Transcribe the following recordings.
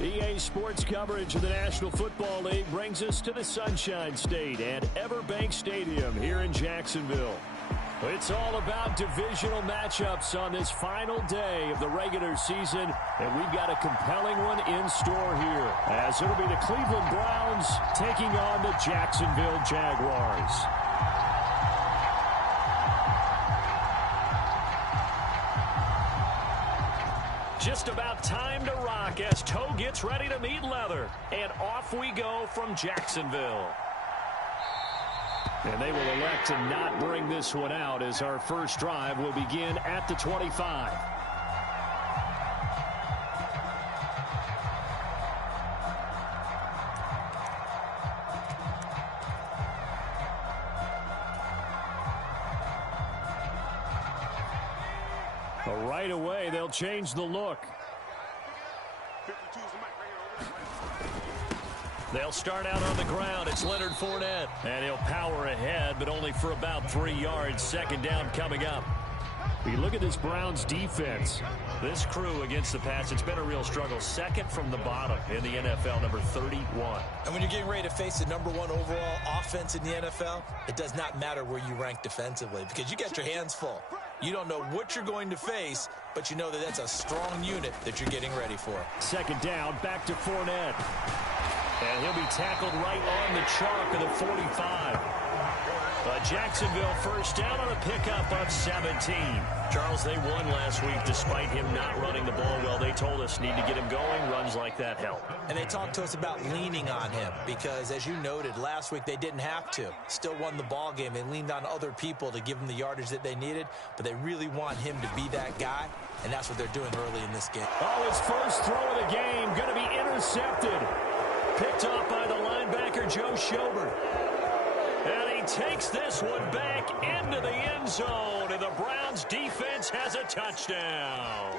EA Sports coverage of the National Football League brings us to the Sunshine State at Everbank Stadium here in Jacksonville. It's all about divisional matchups on this final day of the regular season, and we've got a compelling one in store here, as it'll be the Cleveland Browns taking on the Jacksonville Jaguars. Just about time to rock as toe gets ready to meet leather. And off we go from Jacksonville. And they will elect to not bring this one out as our first drive will begin at the 25. Right away, they'll change the look. They'll start out on the ground. It's Leonard Fournette. And he'll power ahead, but only for about 3 yards. Second down coming up. We look at this Browns defense. This crew against the pass, it's been a real struggle. Second from the bottom in the NFL, number 31. And when you're getting ready to face the number 1 overall offense in the NFL, it does not matter where you rank defensively because you got your hands full. You don't know what you're going to face, but you know that that's a strong unit that you're getting ready for. Second down, back to Fournette. And he'll be tackled right on the chalk of the 45. But Jacksonville first down on a pickup of 17. Charles, they won last week despite him not running the ball well. They told us need to get him going. Runs like that help. And they talked to us about leaning on him because, as you noted, last week they didn't have to. Still won the ball game. They leaned on other people to give them the yardage that they needed, but they really want him to be that guy, and that's what they're doing early in this game. Oh, his first throw of the game going to be intercepted. Picked up by the linebacker, Joe Schobert. And he takes this one back into the end zone, and the Browns defense has a touchdown.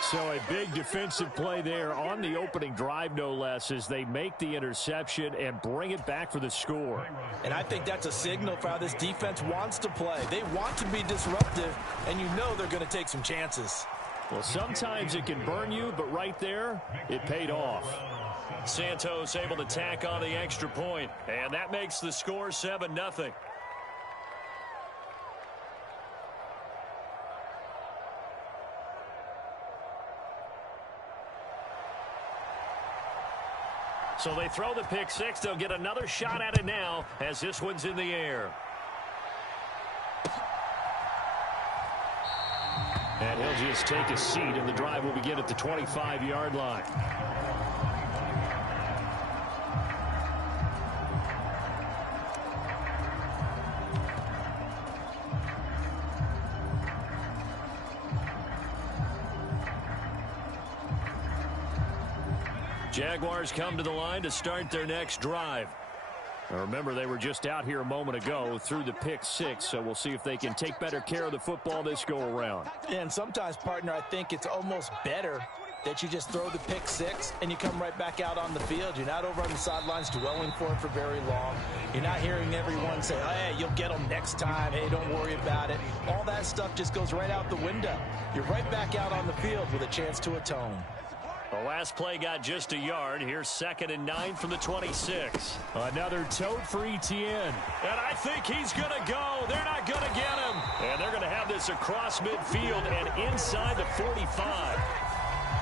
So a big defensive play there on the opening drive, no less, as they make the interception and bring it back for the score. And I think that's a signal for how this defense wants to play. They want to be disruptive, and you know they're going to take some chances. Well, sometimes it can burn you, but right there, it paid off. Santos able to tack on the extra point, and that makes the score 7-0. So they throw the pick six. They'll get another shot at it now as this one's in the air. And he'll just take a seat, and the drive will begin at the 25-yard line. Jaguars come to the line to start their next drive. Now remember, they were just out here a moment ago through the pick six, so we'll see if they can take better care of the football this go-around. And sometimes, partner, I think it's almost better that you just throw the pick six and you come right back out on the field. You're not over on the sidelines dwelling for it for very long. You're not hearing everyone say, hey, you'll get them next time. Hey, don't worry about it. All that stuff just goes right out the window. You're right back out on the field with a chance to atone. The last play got just a yard. Here's 2nd and 9 from the 26. Another tote for Etienne. And I think he's going to go. They're not going to get him. And they're going to have this across midfield and inside the 45.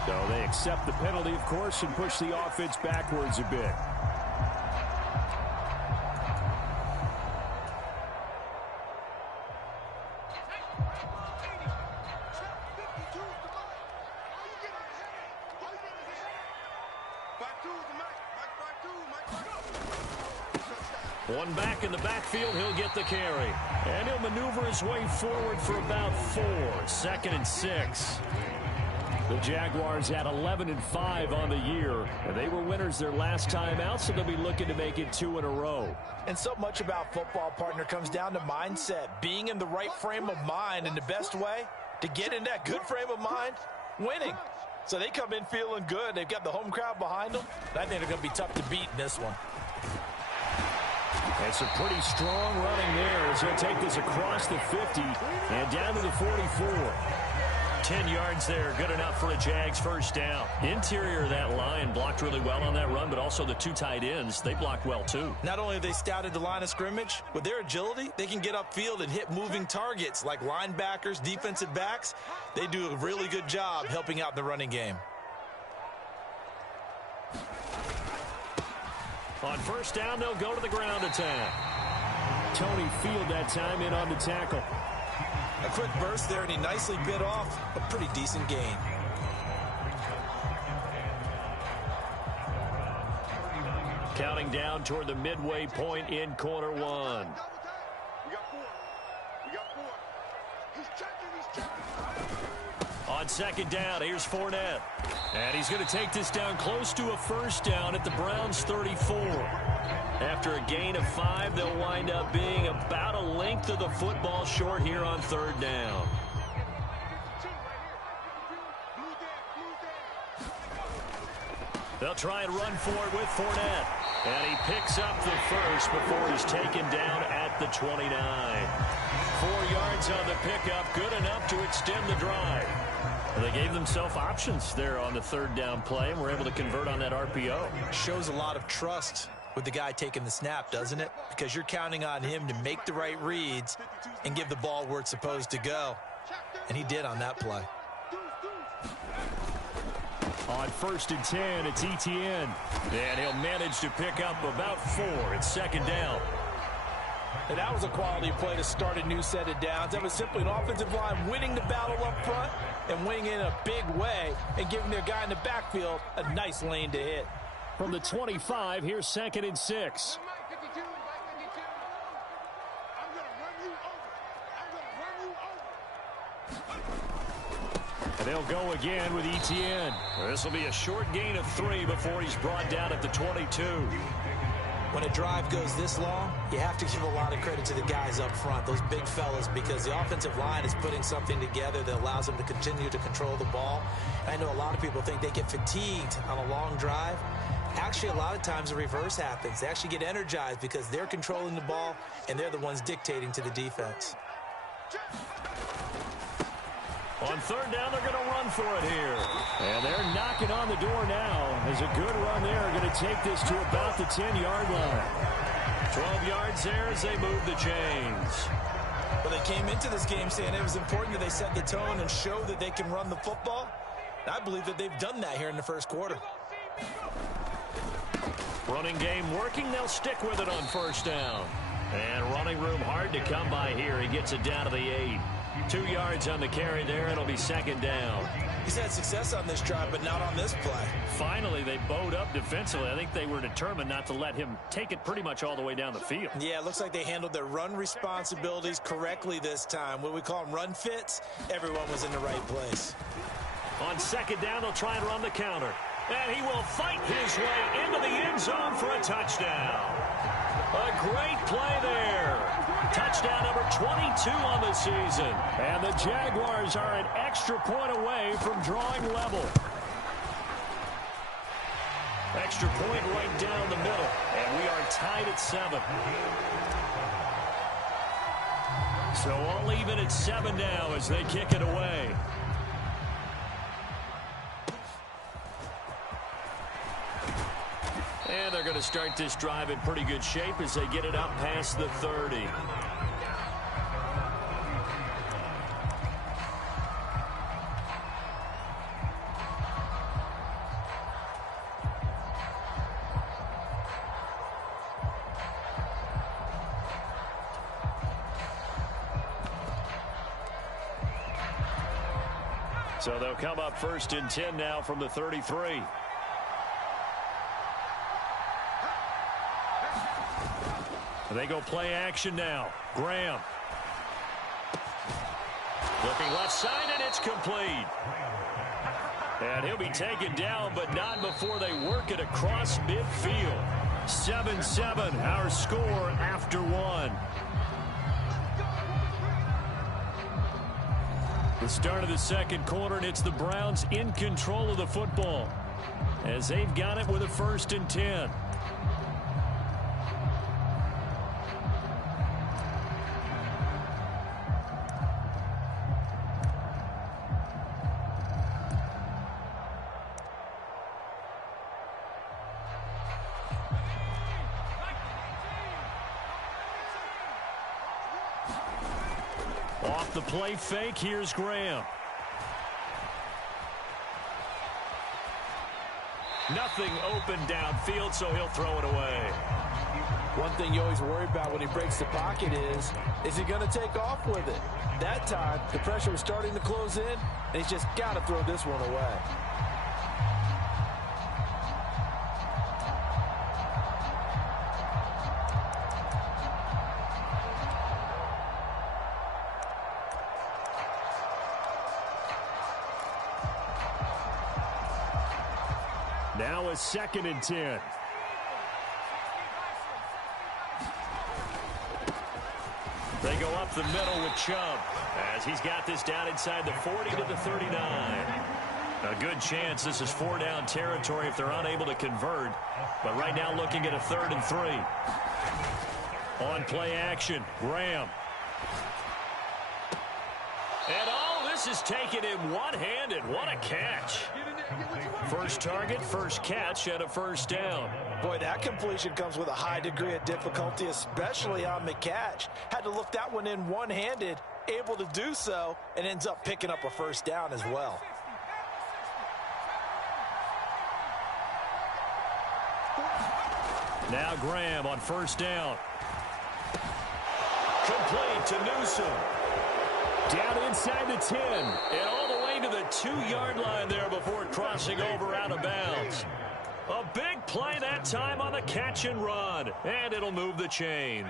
So they accept the penalty, of course, and push the offense backwards a bit. One back in the backfield, he'll get the carry. And he'll maneuver his way forward for about 4. 2nd and 6. The Jaguars had 11-5 on the year, and they were winners their last time out, so they'll be looking to make it 2 in a row. And so much about football, partner, comes down to mindset, being in the right frame of mind, and the best way to get in that good frame of mind, winning. So they come in feeling good. They've got the home crowd behind them. I think they're going to be tough to beat in this one. It's a pretty strong running there as he'll take this across the 50 and down to the 44. 10 yards there, good enough for a Jags first down. Interior of that line blocked really well on that run, but also the two tight ends, they blocked well too. Not only have they scouted the line of scrimmage, with their agility, they can get upfield and hit moving targets like linebackers, defensive backs. They do a really good job helping out the running game. On first down, they'll go to the ground attack. Tony Field that time in on the tackle. A quick burst there, and he nicely bit off a pretty decent gain. Counting down toward the midway point in quarter one. On second down, here's Fournette. And he's going to take this down close to a first down at the Browns' 34. After a gain of 5, they'll wind up being about a length of the football short here on third down. They'll try and run for it with Fournette. And he picks up the first before he's taken down at the 29. 4 yards on the pickup, good enough to extend the drive. They gave themselves options there on the third down play and were able to convert on that RPO. Shows a lot of trust with the guy taking the snap, doesn't it? Because you're counting on him to make the right reads and give the ball where it's supposed to go. And he did on that play. On first and 10, it's Etienne. And he'll manage to pick up about 4. It's second down. And that was a quality play to start a new set of downs. That was simply an offensive line winning the battle up front and winning in a big way and giving their guy in the backfield a nice lane to hit. From the 25, here's second and 6. And they'll go again with Etienne. This will be a short gain of 3 before he's brought down at the 22. When a drive goes this long, you have to give a lot of credit to the guys up front, those big fellas, because the offensive line is putting something together that allows them to continue to control the ball. And I know a lot of people think they get fatigued on a long drive. Actually, a lot of times the reverse happens. They actually get energized because they're controlling the ball and they're the ones dictating to the defense. On third down, they're going to run for it here. And they're knocking on the door now. There's a good run there. Going to take this to about the 10-yard line. 12 yards there as they move the chains. Well, they came into this game saying it was important that they set the tone and show that they can run the football. I believe that they've done that here in the first quarter. Running game working. They'll stick with it on first down. And running room hard to come by here. He gets it down to the 8. 2 yards on the carry there. It'll be second down. He's had success on this drive, but not on this play. Finally, they bowed up defensively. I think they were determined not to let him take it pretty much all the way down the field. Yeah, it looks like they handled their run responsibilities correctly this time. What we call them run fits, everyone was in the right place. On second down, they'll try and run the counter. And he will fight his way into the end zone for a touchdown. A great play there. Touchdown number 22 on the season. And the Jaguars are an extra point away from drawing level. Extra point right down the middle. And we are tied at 7. So all even at 7 now as they kick it away. And they're going to start this drive in pretty good shape as they get it up past the 30. So they'll come up first and 10 now from the 33. They go play action now. Graham. Looking left side, and it's complete. And he'll be taken down, but not before they work it across midfield. 7-7, our score after 1. The start of the second quarter, and it's the Browns in control of the football as they've got it with a first and 10. Off the play fake, here's Graham. Nothing open downfield, so he'll throw it away. One thing you always worry about when he breaks the pocket is he going to take off with it? That time, the pressure was starting to close in, and he's just got to throw this one away. Now a 2nd and 10. They go up the middle with Chubb as he's got this down inside the 40 to the 39. A good chance this is 4-down territory if they're unable to convert. But right now looking at a 3rd and 3. On play action, Graham. And all this is taken in one-handed. What a catch. First target, first catch, and a 1st down. Boy, that completion comes with a high degree of difficulty, especially on the catch. Had to look that one in one-handed, able to do so, and ends up picking up a 1st down as well. Now Graham on 1st down. Complete to Newsom. Down inside the 10, and all the way to the 2-yard line there before crossing over out of bounds. A big play that time on the catch and run, and it'll move the chains.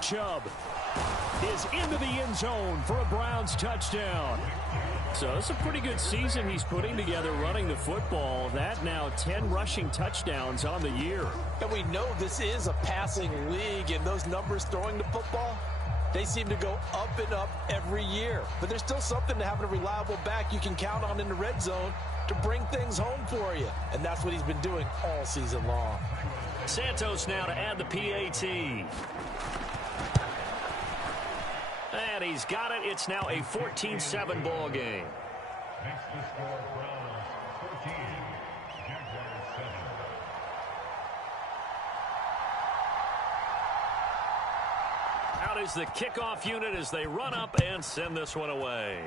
Chubb is into the end zone for a Browns touchdown. So it's a pretty good season he's putting together running the football. That now 10 rushing touchdowns on the year. And we know this is a passing league, and those numbers throwing the football, they seem to go up and up every year. But there's still something to having a reliable back you can count on in the red zone to bring things home for you. And that's what he's been doing all season long. Santos now to add the PAT. And he's got it. It's now a 14-7 ball game. Out is the kickoff unit as they run up and send this one away.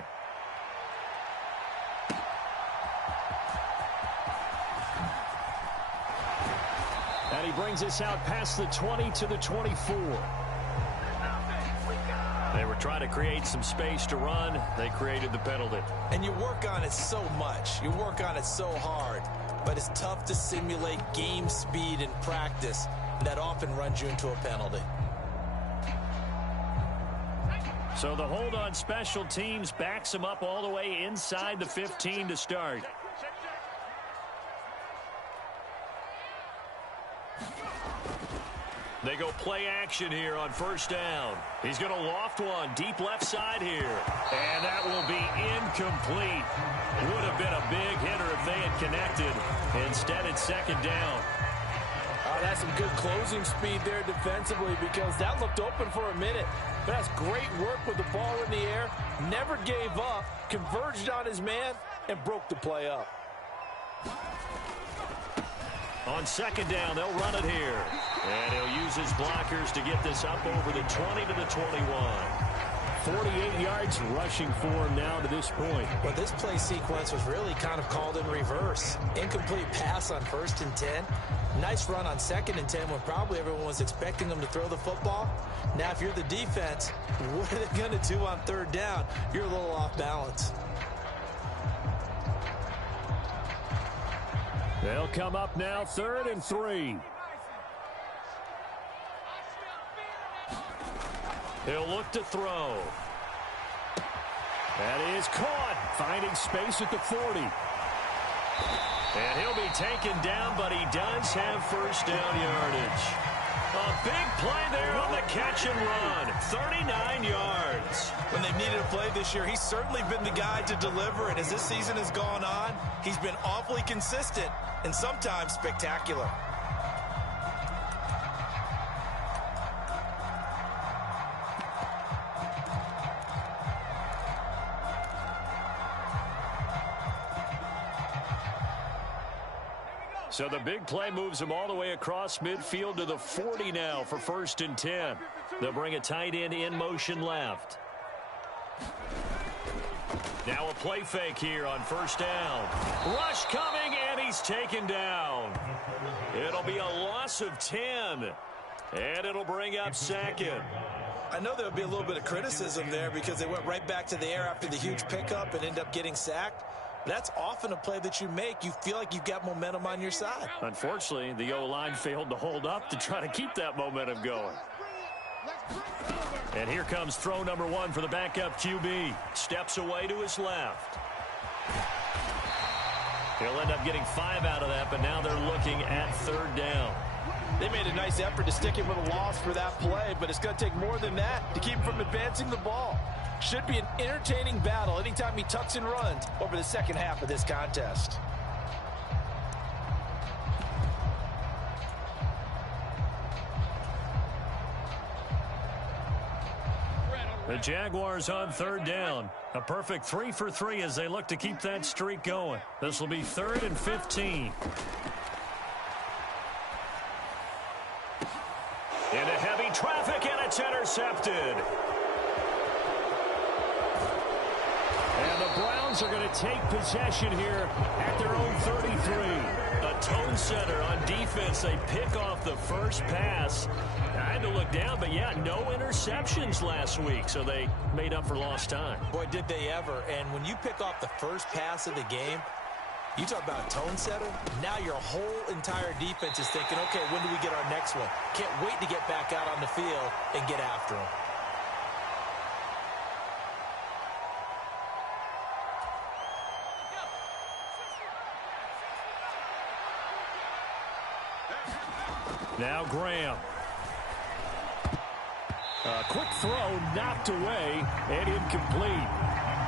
And he brings us out past the 20 to the 24. They were trying to create some space to run. They created the penalty. And you work on it so much. You work on it so hard. But it's tough to simulate game speed in practice. That often runs you into a penalty. So the hold on special teams backs them up all the way inside the 15 to start. They go play action here on 1st down. He's going to loft one deep left side here. And that will be incomplete. Would have been a big hitter if they had connected. Instead, it's 2nd down. That's some good closing speed there defensively because that looked open for a minute. But that's great work with the ball in the air. Never gave up. Converged on his man and broke the play up. On 2nd down, they'll run it here. And he'll use his blockers to get this up over the 20 to the 21. 48 yards rushing for him now to this point. Well, this play sequence was really kind of called in reverse. Incomplete pass on 1st and 10. Nice run on 2nd and 10 when probably everyone was expecting them to throw the football. Now, if you're the defense, what are they going to do on 3rd down? You're a little off balance. They'll come up now 3rd and 3. He'll look to throw. That is caught, finding space at the 40. And he'll be taken down, but he does have 1st down yardage. A big play there on the catch and run. 39 yards. When they've needed a play this year, he's certainly been the guy to deliver it. As this season has gone on, he's been awfully consistent and sometimes spectacular. So the big play moves them all the way across midfield to the 40 now for 1st and 10. They'll bring a tight end in motion left. Now a play fake here on 1st down. Rush coming, and he's taken down. It'll be a loss of 10. And it'll bring up 2nd. I know there'll be a little bit of criticism there because they went right back to the air after the huge pickup and end up getting sacked. That's often a play that you make. You feel like you've got momentum on your side. Unfortunately, the O-line failed to hold up to try to keep that momentum going. And here comes throw number 1 for the backup QB. Steps away to his left. He'll end up getting 5 out of that, but now they're looking at 3rd down. They made a nice effort to stick him with a loss for that play, but it's going to take more than that to keep him from advancing the ball. Should be an entertaining battle anytime he tucks and runs over the second half of this contest. The Jaguars on 3rd down. A perfect 3 for 3 as they look to keep that streak going. This will be 3rd and 15. Into heavy traffic, and it's intercepted. And the Browns are going to take possession here at their own 33. A tone setter on defense. They pick off the first pass. I had to look down, but yeah, no interceptions last week, so they made up for lost time. Boy, did they ever. And when you pick off the first pass of the game, you talk about a tone setter. Now your whole entire defense is thinking, okay, when do we get our next one? Can't wait to get back out on the field and get after them. Now Graham. A quick throw knocked away and incomplete.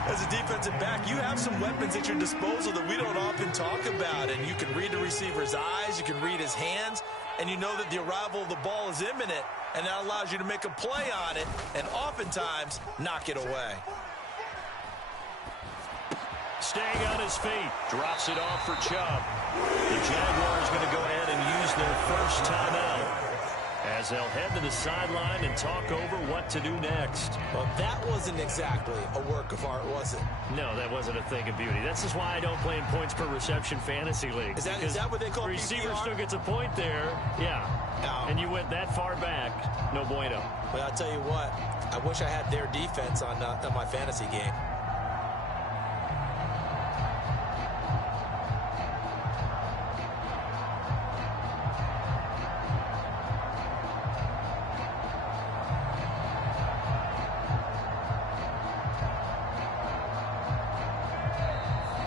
As a defensive back, you have some weapons at your disposal that we don't often talk about. And you can read the receiver's eyes, you can read his hands, and you know that the arrival of the ball is imminent, and that allows you to make a play on it and oftentimes knock it away. Staying on his feet, drops it off for Chubb. The Jaguars going to go ahead and use their first timeout as they'll head to the sideline and talk over what to do next. Well, that wasn't exactly a work of art, was it? No, that wasn't a thing of beauty. That's just why I don't play in points per reception fantasy league. Is that what they call receiver PPR? still gets a point there. Yeah. No. And you went that far back. No bueno. Well, I'll tell you what. I wish I had their defense on my fantasy game.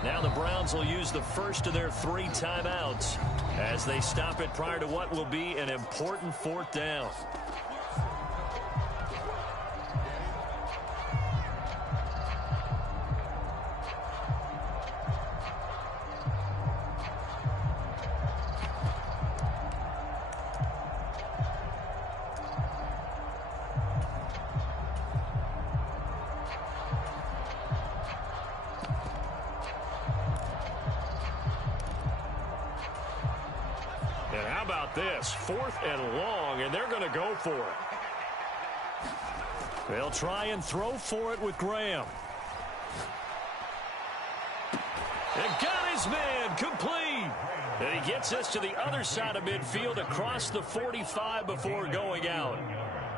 Now the Browns will use the first of their 3 timeouts as they stop it prior to what will be an important 4th down. And how about this? 4th and long, and they're going to go for it. They'll try and throw for it with Graham. And got his man complete. And he gets us to the other side of midfield across the 45 before going out.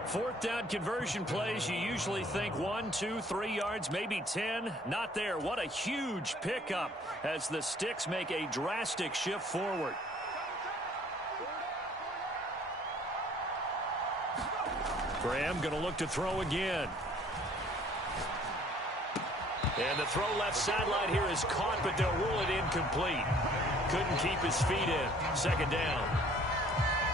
4th down conversion plays, you usually think 1, 2, 3 yards, maybe 10. Not there. What a huge pickup as the Sticks make a drastic shift forward. Graham going to look to throw again. And the throw left sideline here is caught, but they'll rule it incomplete. Couldn't keep his feet in. 2nd down.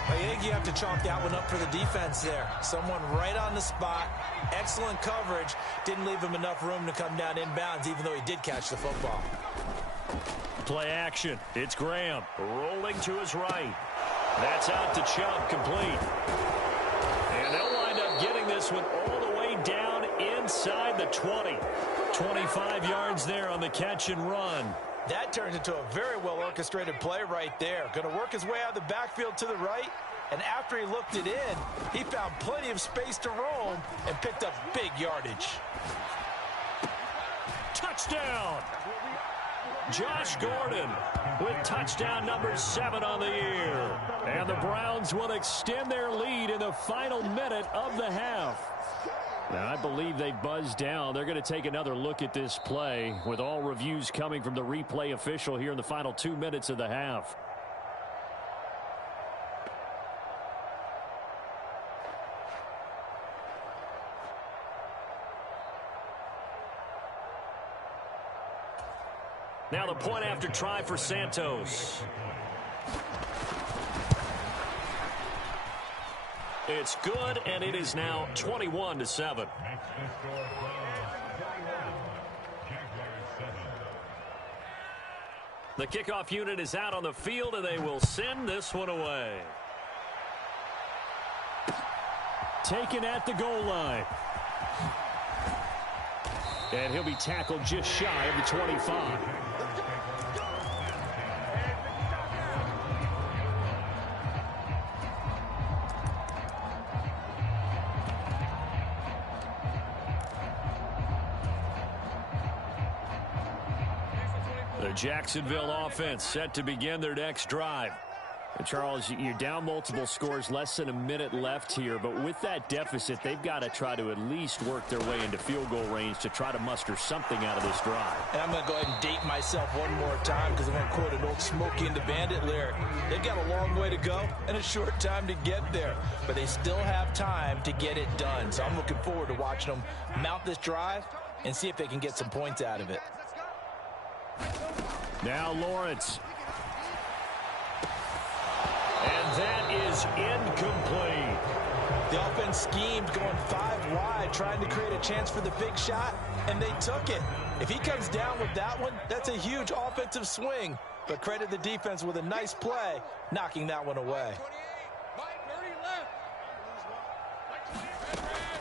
I think you have to chalk that one up for the defense there. Someone right on the spot. Excellent coverage. Didn't leave him enough room to come down inbounds, even though he did catch the football. Play action. It's Graham rolling to his right. That's out to Chubb, complete. And they'll wind up getting this one all the way way down inside the 20. 25 yards there on the catch and run. That turns into a very well-orchestrated play right there. Going to work his way out of the backfield to the right, and after he looked it in, he found plenty of space to roam and picked up big yardage. Touchdown! Josh Gordon with touchdown number 7 on the year. And the Browns will extend their lead in the final minute of the half. Now, I believe they buzzed down. They're going to take another look at this play with all reviews coming from the replay official here in the final 2 minutes of the half. Now the point after try for Santos. It's good, and it is now 21-7. The kickoff unit is out on the field, and they will send this one away. Taken at the goal line. And he'll be tackled just shy of the 25. The Jacksonville offense set to begin their next drive. And Charles, you're down multiple scores, less than a minute left here, but with that deficit, they've got to try to at least work their way into field goal range to try to muster something out of this drive. And I'm going to go ahead and date myself one more time because I'm going to quote an old Smokey and the Bandit lyric. They've got a long way to go and a short time to get there, but they still have time to get it done. So I'm looking forward to watching them mount this drive and see if they can get some points out of it. Now Lawrence. And that is incomplete. The offense schemed going 5 wide, trying to create a chance for the big shot, and they took it. If he comes down with that one, that's a huge offensive swing. But credit the defense with a nice play, knocking that one away.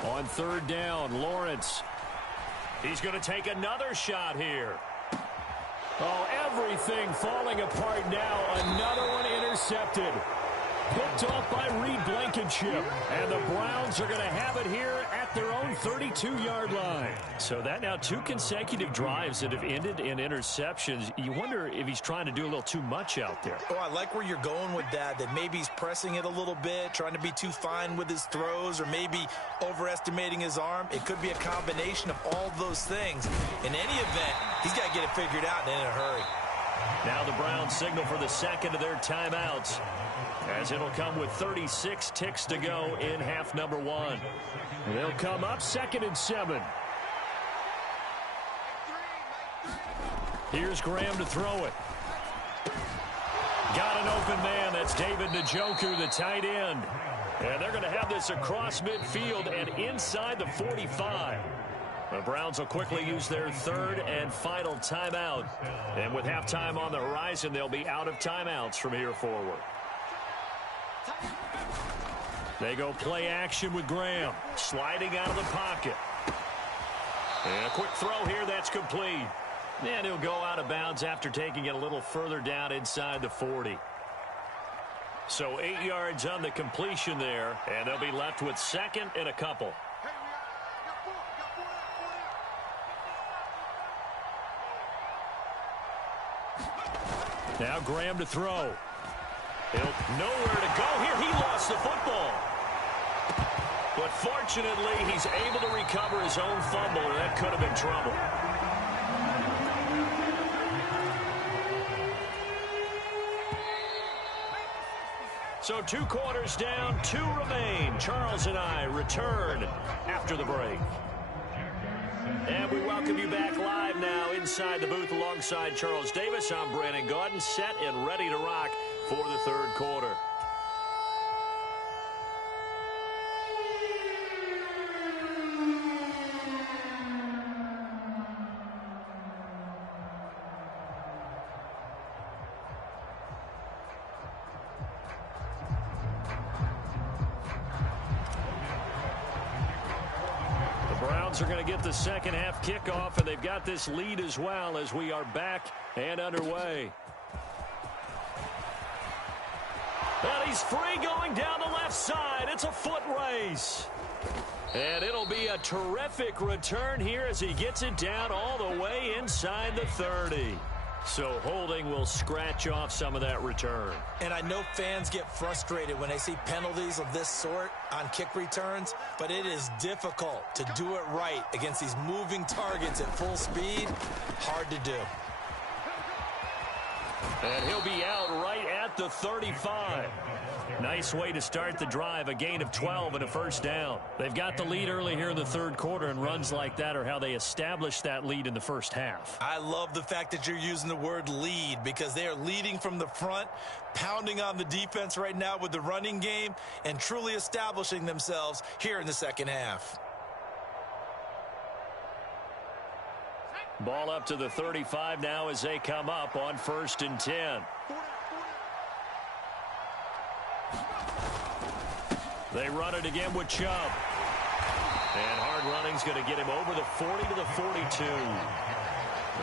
On third down, Lawrence. He's going to take another shot here. Oh, everything falling apart now. Another one intercepted. Picked off by Reed Blankenship. And the Browns are going to have it here at their own 32-yard line. So that now 2 consecutive drives that have ended in interceptions. You wonder if he's trying to do a little too much out there. Oh, I like where you're going with that maybe he's pressing it a little bit, trying to be too fine with his throws, or maybe overestimating his arm. It could be a combination of all those things. In any event, he's got to get it figured out and in a hurry. Now the Browns signal for the second of their timeouts, as it'll come with 36 ticks to go in half number 1. They'll come up 2nd and 7. Here's Graham to throw it. Got an open man. That's David Njoku, the tight end. And they're going to have this across midfield and inside the 45. The Browns will quickly use their 3rd and final timeout. And with halftime on the horizon, they'll be out of timeouts from here forward. They go play action with Graham, sliding out of the pocket. And a quick throw here, that's complete. And he'll go out of bounds after taking it a little further down inside the 40. So 8 yards on the completion there, and they'll be left with 2nd and a couple. Now Graham to throw. He'll nowhere to go here. He lost the football. But fortunately, he's able to recover his own fumble, or that could have been trouble. So 2 quarters down, 2 remain. Charles and I return after the break. And we welcome you back live now inside the booth alongside Charles Davis. I'm Brandon Gaudin, set and ready to rock for the 3rd quarter. Browns are going to get the second half kickoff, and they've got this lead as well as we are back and underway. And he's free going down the left side. It's a foot race. And it'll be a terrific return here as he gets it down all the way inside the 30. So holding will scratch off some of that return. And I know fans get frustrated when they see penalties of this sort on kick returns, but it is difficult to do it right against these moving targets at full speed. Hard to do. And he'll be out right at the 35. Nice way to start the drive, a gain of 12 and a first down. They've got the lead early here in the third quarter, and runs like that are how they establish that lead in the first half. I love the fact that you're using the word lead because they are leading from the front, pounding on the defense right now with the running game, and truly establishing themselves here in the second half. Ball up to the 35 now as they come up on 1st and 10. They run it again with Chubb. And hard running's going to get him over the 40 to the 42.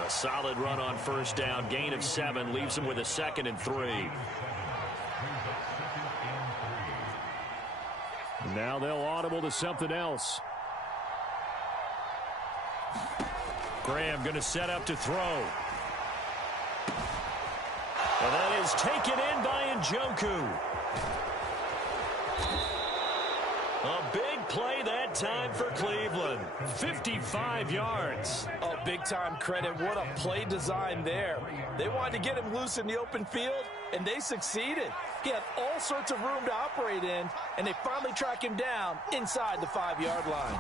A solid run on first down. Gain of 7 leaves him with a 2nd and 3. Now they'll audible to something else. Graham going to set up to throw. And that is taken in by Njoku. A big play that time for Cleveland. 55 yards. Oh, big-time credit. What a play design there. They wanted to get him loose in the open field, and they succeeded. He had all sorts of room to operate in, and they finally track him down inside the 5-yard line.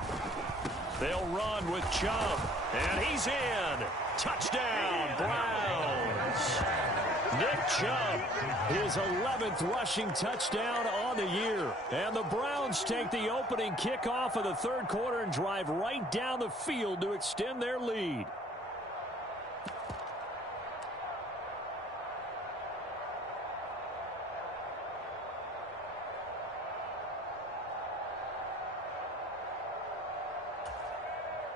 They'll run with Chubb, and he's in. Touchdown, Browns. Nick Chubb, his 11th rushing touchdown on the year. And the Browns take the opening kickoff of the third quarter and drive right down the field to extend their lead.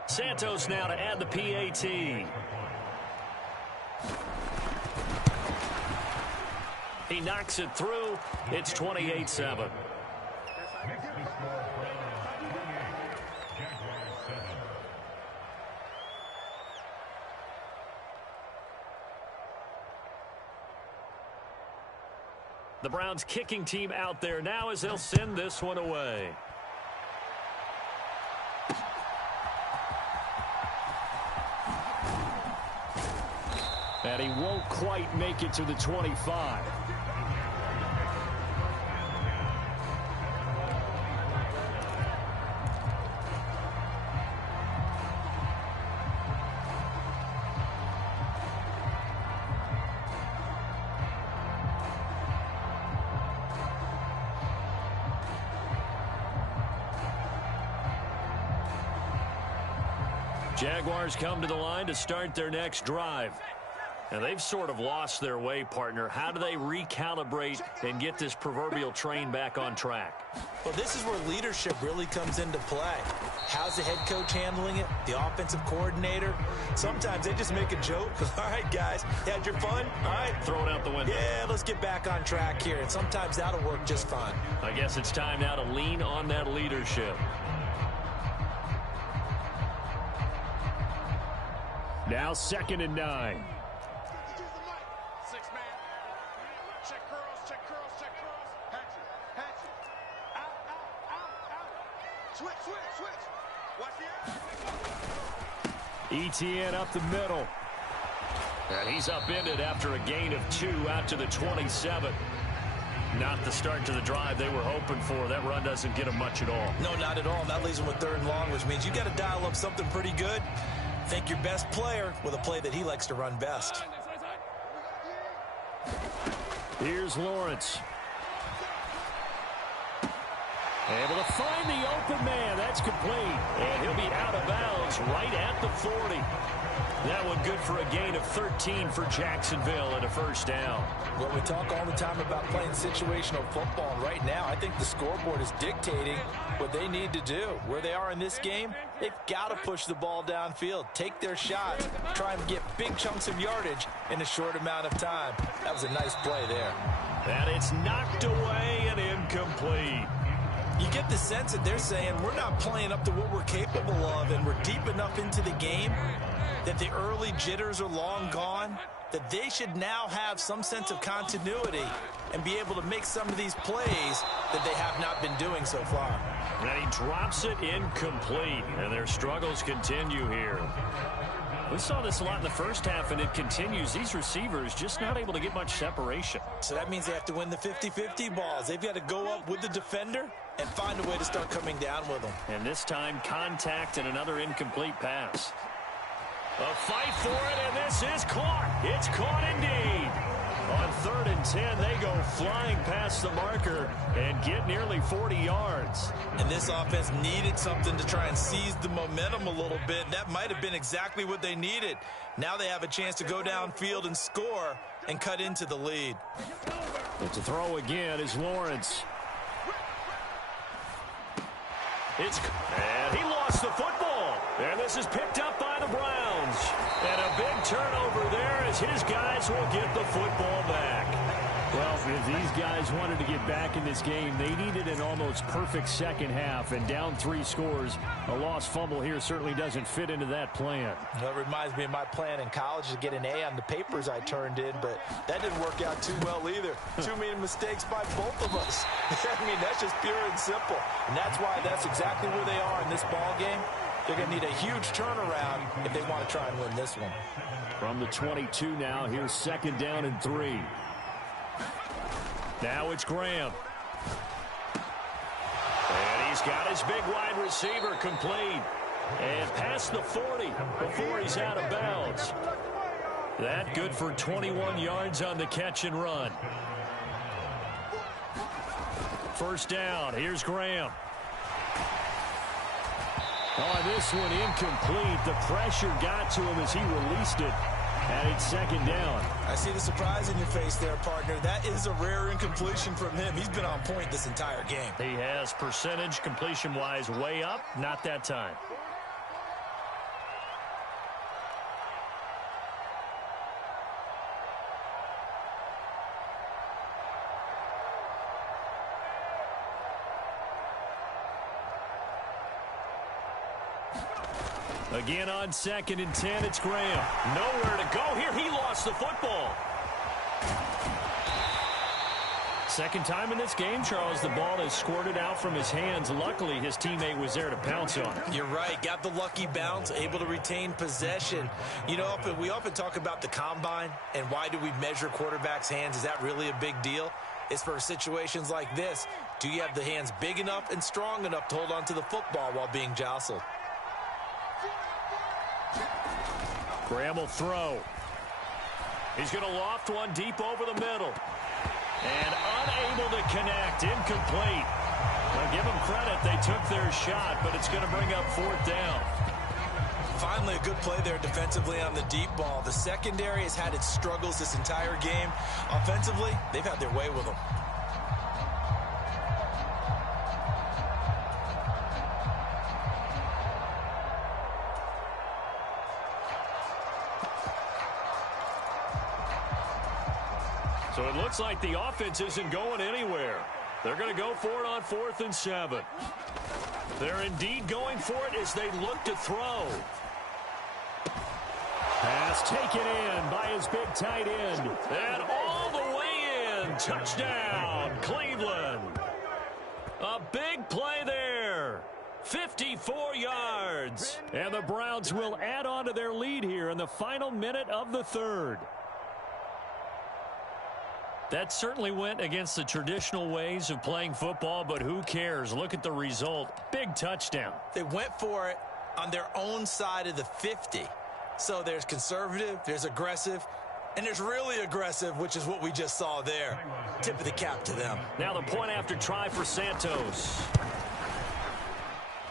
Santos now to add the PAT. He knocks it through. It's 28-7. The Browns kicking team out there now as they'll send this one away. And he won't quite make it to the 25. Jaguars come to the line to start their next drive. And they've sort of lost their way, partner. How do they recalibrate and get this proverbial train back on track? Well, this is where leadership really comes into play. How's the head coach handling it? The offensive coordinator? Sometimes they just make a joke. All right, guys, you had your fun? All right. Throw it out the window. Yeah, let's get back on track here. And sometimes that'll work just fine. I guess it's time now to lean on that leadership. Now 2nd and 9. Etienne up the middle. And he's upended after a gain of 2 out to the 27. Not the start to the drive they were hoping for. That run doesn't get them much at all. No, not at all. That leaves them with 3rd and long, which means you got to dial up something pretty good. Think your best player with a play that he likes to run best. Here's Lawrence. Able to find the open man. That's complete. And he'll be out of bounds right at the 40. That one good for a gain of 13 for Jacksonville and a first down. Well, we talk all the time about playing situational football, and right now I think the scoreboard is dictating what they need to do. Where they are in this game, they've got to push the ball downfield, take their shots, try and get big chunks of yardage in a short amount of time. That was a nice play there. And it's knocked away and incomplete. You get the sense that they're saying we're not playing up to what we're capable of, and we're deep enough into the game that the early jitters are long gone, that they should now have some sense of continuity and be able to make some of these plays that they have not been doing so far. And he drops it incomplete, and their struggles continue here. We saw this a lot in the first half, and it continues. These receivers just not able to get much separation. So that means they have to win the 50-50 balls. They've got to go up with the defender and find a way to start coming down with them. And this time, contact and another incomplete pass. A fight for it, and this is caught. It's caught indeed. On 3rd and 10, they go flying past the marker and get nearly 40 yards. And this offense needed something to try and seize the momentum a little bit. That might have been exactly what they needed. Now they have a chance to go downfield and score and cut into the lead. But to throw again is Lawrence. And he lost the football. And this is picked up by the Browns. And a big turnover there as his guys will get the football back. Well, if these guys wanted to get back in this game, they needed an almost perfect second half. And down 3 scores, a lost fumble here certainly doesn't fit into that plan. That reminds me of my plan in college to get an A on the papers I turned in, but that didn't work out too well either. Too many mistakes by both of us. I mean, that's just pure and simple. And that's why that's exactly where they are in this ball game. They're going to need a huge turnaround if they want to try and win this one. From the 22 now, here's 2nd down and 3. Now it's Graham. And he's got his big wide receiver complete. And past the 40 before he's out of bounds. That good for 21 yards on the catch and run. First down. Here's Graham. Oh, this one incomplete. The pressure got to him as he released it. And it's 2nd down. I see the surprise in your face there, partner. That is a rare incompletion from him. He's been on point this entire game. He has percentage completion-wise way up. Not that time. Again on 2nd and 10, it's Graham. Nowhere to go here. He lost the football. Second time in this game, Charles, the ball has squirted out from his hands. Luckily, his teammate was there to pounce on it. You're right. Got the lucky bounce, able to retain possession. You know, we often talk about the combine and why do we measure quarterbacks' hands? Is that really a big deal? It's for situations like this. Do you have the hands big enough and strong enough to hold on to the football while being jostled? Graham will throw. He's going to loft one deep over the middle. And unable to connect. Incomplete. Now give them credit. They took their shot, but it's going to bring up 4th down. Finally, a good play there defensively on the deep ball. The secondary has had its struggles this entire game. Offensively, they've had their way with them. So it looks like the offense isn't going anywhere. They're going to go for it on 4th and 7. They're indeed going for it as they look to throw. Pass taken in by his big tight end. And all the way in. Touchdown, Cleveland. A big play there. 54 yards. And the Browns will add on to their lead here in the final minute of the 3rd. That certainly went against the traditional ways of playing football, but who cares? Look at the result. Big touchdown. They went for it on their own side of the 50. So there's conservative, there's aggressive, and there's really aggressive, which is what we just saw there. Tip of the cap to them. Now the point after try for Santos.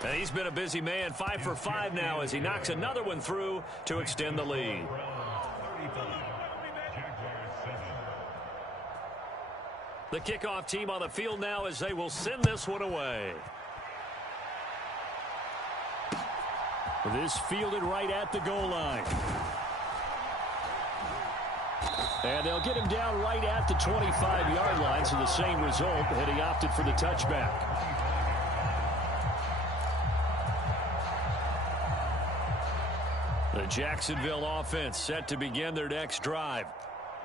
And he's been a busy man, 5 for 5 now as he knocks another one through to extend the lead. The kickoff team on the field now as they will send this one away. This fielded right at the goal line. And they'll get him down right at the 25-yard line, so the same result, and he opted for the touchback. The Jacksonville offense set to begin their next drive.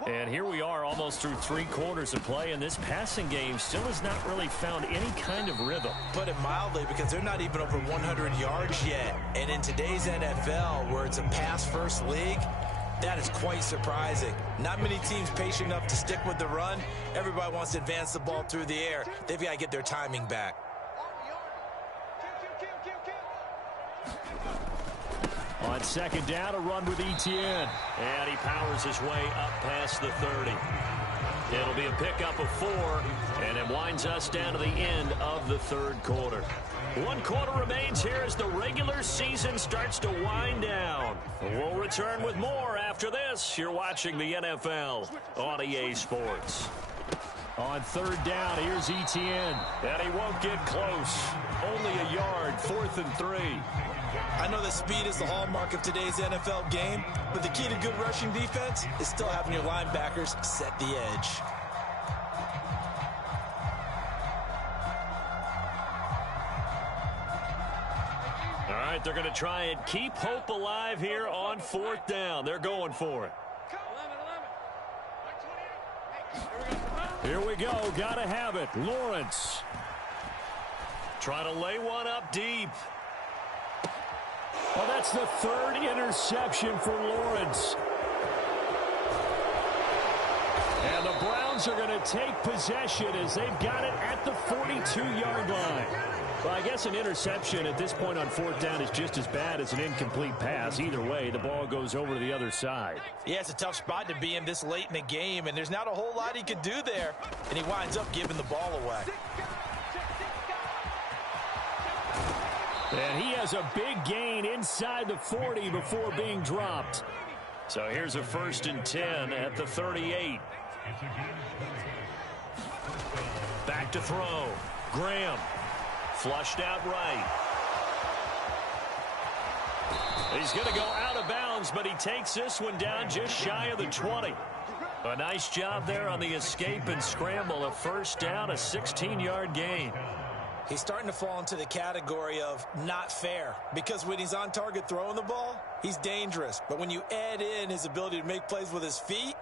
And here we are almost through 3 quarters of play, and this passing game still has not really found any kind of rhythm. Put it mildly, because they're not even over 100 yards yet. And in today's NFL, where it's a pass-first league, that is quite surprising. Not many teams patient enough to stick with the run. Everybody wants to advance the ball through the air. They've got to get their timing back. On second down, a run with Etienne. And he powers his way up past the 30. It'll be a pickup of 4, and it winds us down to the end of the third quarter. 1 quarter remains here as the regular season starts to wind down. We'll return with more after this. You're watching the NFL on EA Sports. On third down, here's Etienne. And he won't get close. Only a yard, 4th and 3. I know that speed is the hallmark of today's NFL game, but the key to good rushing defense is still having your linebackers set the edge. All right, they're going to try and keep hope alive here on 4th down. They're going for it. Here we go. Got to have it. Lawrence. Trying to lay one up deep. Well, that's the 3rd interception for Lawrence. And the Browns are going to take possession as they've got it at the 42-yard line. Well, I guess an interception at this point on 4th down is just as bad as an incomplete pass. Either way, the ball goes over to the other side. Yeah, it's a tough spot to be in this late in the game, and there's not a whole lot he could do there, and he winds up giving the ball away. And he has a big gain inside the 40 before being dropped. So here's a 1st and 10 at the 38. Back to throw. Graham. Flushed out right. He's going to go out of bounds, but he takes this one down just shy of the 20. A nice job there on the escape and scramble. A 1st down, a 16-yard gain. He's starting to fall into the category of not fair, because when he's on target throwing the ball, he's dangerous. But when you add in his ability to make plays with his feet,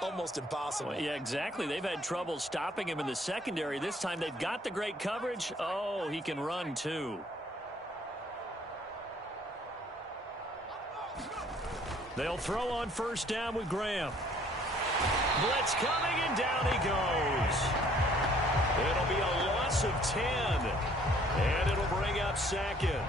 almost impossible. Well, yeah, exactly. They've had trouble stopping him in the secondary. This time they've got the great coverage. Oh, he can run too. They'll throw on 1st down with Graham. Blitz coming, and down he goes. It'll be a loss of 10, and it'll bring up 2nd.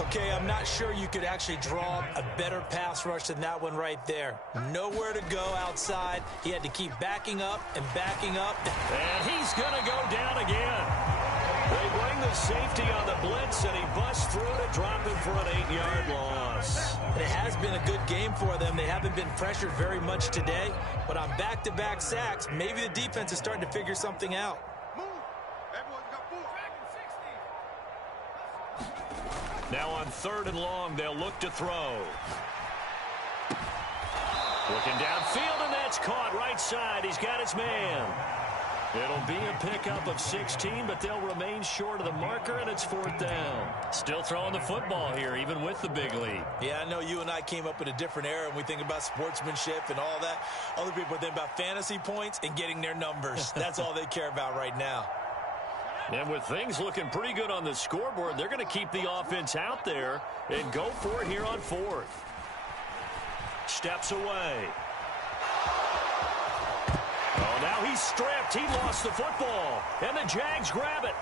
Okay, I'm not sure you could actually draw a better pass rush than that one right there. Nowhere to go outside. He had to keep backing up and backing up. And he's going to go down again. They bring the safety on the blitz, and he busts through to drop him for an 8-yard loss. It has been a good game for them. They haven't been pressured very much today, but on back-to-back sacks, maybe the defense is starting to figure something out. Now on 3rd and long, they'll look to throw. Looking downfield, and that's caught right side. He's got his man. It'll be a pickup of 16, but they'll remain short of the marker, and it's 4th down. Still throwing the football here, even with the big lead. Yeah, I know you and I came up in a different era, and we think about sportsmanship and all that. Other people think about fantasy points and getting their numbers. That's all they care about right now. And with things looking pretty good on the scoreboard, they're going to keep the offense out there and go for it here on 4th. Steps away. Oh, now he's stripped. He lost the football. And the Jags grab it.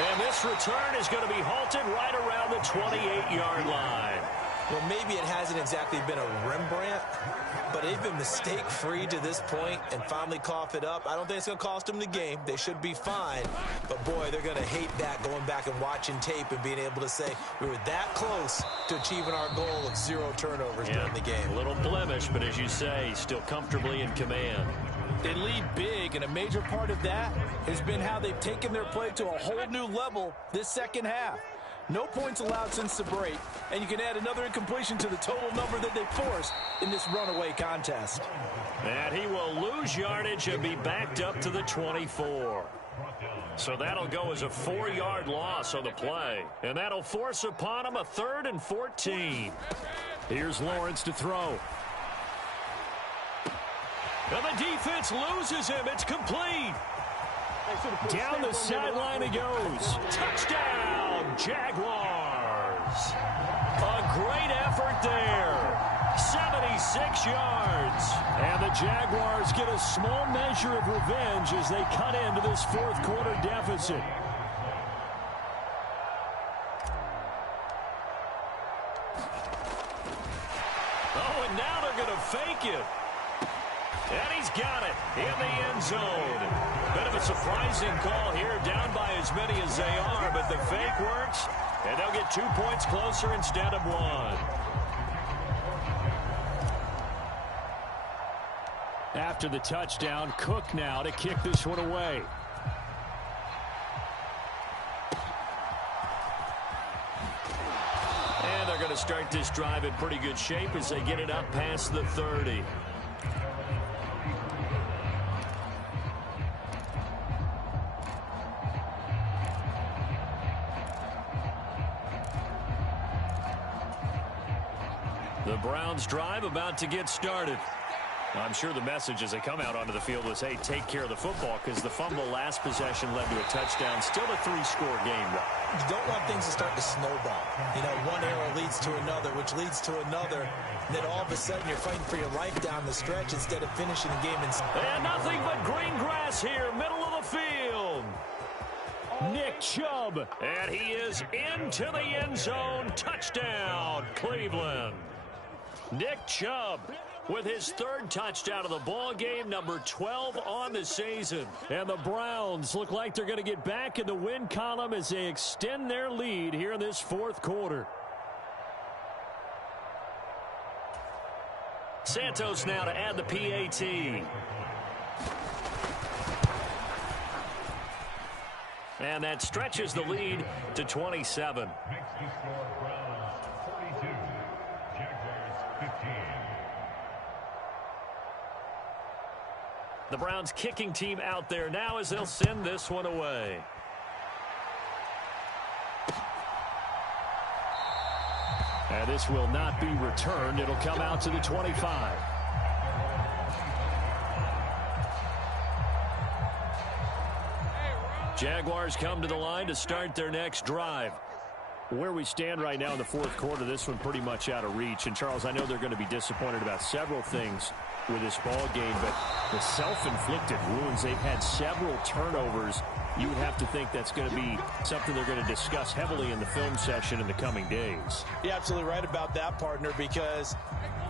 And this return is going to be halted right around the 28-yard line. Well, maybe it hasn't exactly been a Rembrandt, but they've been mistake-free to this point and finally cough it up. I don't think it's going to cost them the game. They should be fine. But, boy, they're going to hate that, going back and watching tape and being able to say we were that close to achieving our goal of 0 turnovers during the game. A little blemish, but as you say, still comfortably in command. They lead big, and a major part of that has been how they've taken their play to a whole new level this second half. No points allowed since the break, and you can add another incompletion to the total number that they forced in this runaway contest. And he will lose yardage and be backed up to the 24. So that'll go as a 4-yard loss on the play. And that'll force upon him a 3rd and 14. Here's Lawrence to throw. And the defense loses him. It's complete. Down the sideline he goes. Touchdown, Jaguars. A great effort there. 76 yards. And the Jaguars get a small measure of revenge as they cut into this 4th quarter deficit. Oh, and now they're going to fake it. And he's got it in the end zone. Bit of a surprising call here, down by as many as they are, but the fake works, and they'll get 2 points closer instead of 1. After the touchdown, Cook now to kick this one away. And they're going to start this drive in pretty good shape as they get it up past the 30. The Browns drive about to get started. I'm sure the message as they come out onto the field was, hey, take care of the football, because the fumble last possession led to a touchdown. Still a 3-score game, though. You don't want things to start to snowball. You know, one error leads to another, which leads to another. And then all of a sudden you're fighting for your life down the stretch instead of finishing the game. And nothing but green grass here, middle of the field. Nick Chubb. And he is into the end zone. Touchdown, Cleveland. Nick Chubb with his 3rd touchdown of the ball game, number 12 on the season. And the Browns look like they're going to get back in the win column as they extend their lead here in this 4th quarter. Santos now to add the PAT. And that stretches the lead to 27. The Browns kicking team out there now as they'll send this one away. And this will not be returned. It'll come out to the 25. Jaguars come to the line to start their next drive. Where we stand right now in the 4th quarter, this one pretty much out of reach. And, Charles, I know they're going to be disappointed about several things with this ball game, but the self-inflicted wounds, they've had several turnovers. You would have to think that's going to be something they're going to discuss heavily in the film session in the coming days. You're absolutely right about that, partner, because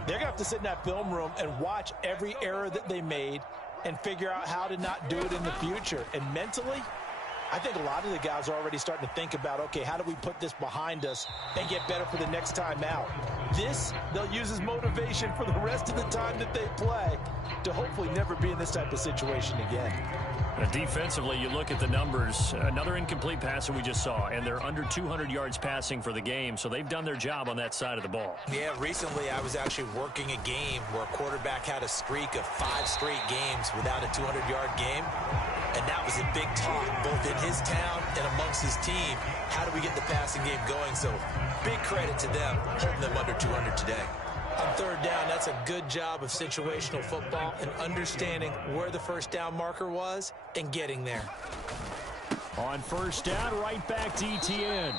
they're going to have to sit in that film room and watch every error that they made and figure out how to not do it in the future. And mentally, I think a lot of the guys are already starting to think about, okay, how do we put this behind us and get better for the next time out? This, they'll use as motivation for the rest of the time that they play to hopefully never be in this type of situation again. Defensively, you look at the numbers. Another incomplete pass that we just saw, and they're under 200 yards passing for the game, so they've done their job on that side of the ball. Yeah, recently I was actually working a game where a quarterback had a streak of 5 straight games without a 200-yard game. And that was a big talk, both in his town and amongst his team. How do we get the passing game going? So big credit to them, holding them under 200 today. On 3rd down, that's a good job of situational football and understanding where the first down marker was and getting there. On 1st down, right back to ETN.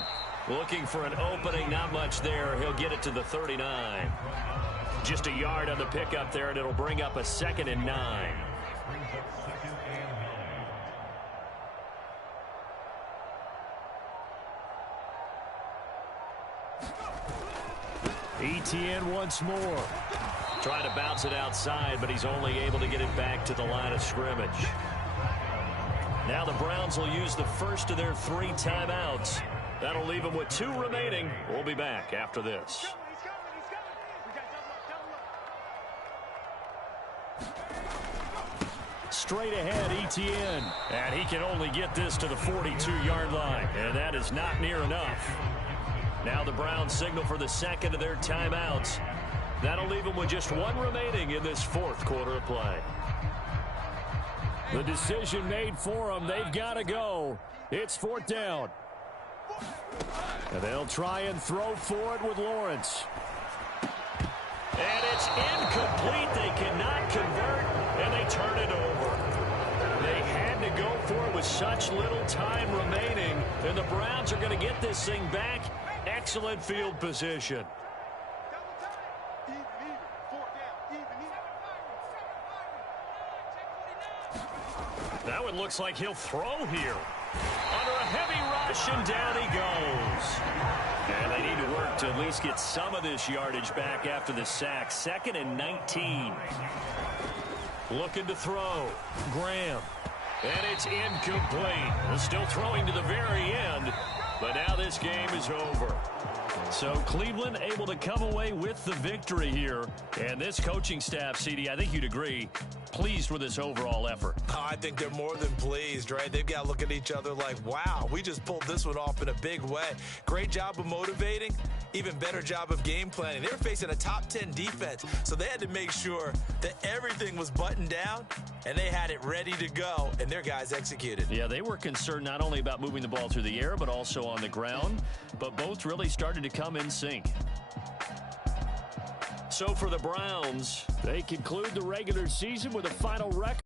Looking for an opening, not much there. He'll get it to the 39. Just a yard on the pickup there, and it'll bring up a 2nd and 9. ETN once more. Trying to bounce it outside, but he's only able to get it back to the line of scrimmage. Now the Browns will use the first of their 3 timeouts. That'll leave them with 2 remaining. We'll be back after this. Straight ahead, Etienne. And he can only get this to the 42-yard line. And that is not near enough. Now the Browns signal for the second of their timeouts. That'll leave them with just 1 remaining in this 4th quarter of play. The decision made for them. They've got to go. It's 4th down. And they'll try and throw for it with Lawrence. And it's incomplete. They cannot convert, and they turn it over. They had to go for it with such little time remaining, and the Browns are going to get this thing back. Excellent field position. Now it looks like he'll throw here. Under a heavy rush, and down he goes. And they need to work to at least get some of this yardage back after the sack. 2nd and 19. Looking to throw. Graham. And it's incomplete. They're still throwing to the very end. But now this game is over. So Cleveland able to come away with the victory here. And this coaching staff, CD, I think you'd agree, pleased with this overall effort. I think they're more than pleased, right? They've got to look at each other like, wow, we just pulled this one off in a big way. Great job of motivating, even better job of game planning. They were facing a top 10 defense, so they had to make sure that everything was buttoned down, and they had it ready to go, and their guys executed. Yeah, they were concerned not only about moving the ball through the air, but also on the ground, but both really started to come in sync. So for the Browns, they conclude the regular season with a final record